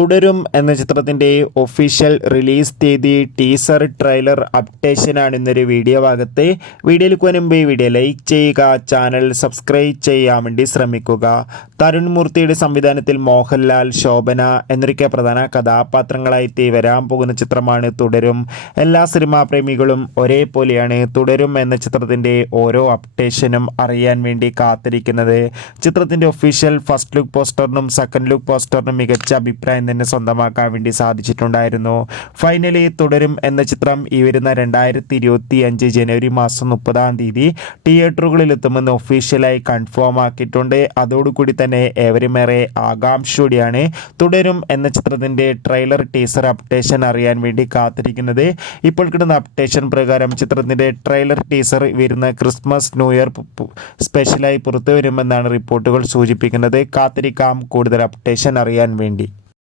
തുടരും എന്ന ചിത്രത്തിൻ്റെ ഒഫീഷ്യൽ റിലീസ് തീയതി, ടീസർ, ട്രെയിലർ അപ്ഡേഷനാണ് ഇന്നൊരു വീഡിയോ ഭാഗത്ത്. വീഡിയോയിലേക്ക് മുൻപ് വീഡിയോ ലൈക്ക് ചെയ്യുക, ചാനൽ സബ്സ്ക്രൈബ് ചെയ്യാൻ വേണ്ടി ശ്രമിക്കുക. തരുൺ മൂർത്തിയുടെ സംവിധാനത്തിൽ മോഹൻലാൽ, ശോഭന എന്നൊക്കെ പ്രധാന കഥാപാത്രങ്ങളായി വരാൻ പോകുന്ന ചിത്രമാണ് തുടരും. എല്ലാ സിനിമാ പ്രേമികളും ഒരേപോലെയാണ് തുടരും എന്ന ചിത്രത്തിൻ്റെ ഓരോ അപ്ഡേഷനും അറിയാൻ വേണ്ടി കാത്തിരിക്കുന്നത്. ചിത്രത്തിൻ്റെ ഒഫീഷ്യൽ ഫസ്റ്റ് ലുക്ക് പോസ്റ്ററിനും സെക്കൻഡ് ലുക്ക് പോസ്റ്ററിനും മികച്ച അഭിപ്രായം തന്നെ സ്വന്തമാക്കാൻ വേണ്ടി സാധിച്ചിട്ടുണ്ടായിരുന്നു. ഫൈനലി തുടരും എന്ന ചിത്രം ഈ വരുന്ന 2025 ജനുവരി മാസം 30 തിയേറ്ററുകളിൽ എത്തുമെന്ന് ഒഫീഷ്യലായി കൺഫേം ആക്കിയിട്ടുണ്ട്. അതോടുകൂടി തന്നെ ഏവരുമേറെ ആകാംക്ഷയോടെയാണ് തുടരും എന്ന ചിത്രത്തിൻ്റെ ട്രെയിലർ, ടീസർ അപ്ഡേഷൻ അറിയാൻ വേണ്ടി കാത്തിരിക്കുന്നത്. ഇപ്പോൾ കിട്ടുന്ന അപ്ഡേഷൻ പ്രകാരം ചിത്രത്തിൻ്റെ ട്രെയിലർ, ടീസർ വരുന്ന ക്രിസ്മസ്, ന്യൂ ഇയർ സ്പെഷ്യലായി പുറത്തു വരുമെന്നാണ് റിപ്പോർട്ടുകൾ സൂചിപ്പിക്കുന്നത്. കാത്തിരിക്കാം കൂടുതൽ അപ്ഡേഷൻ അറിയാൻ വേണ്ടി.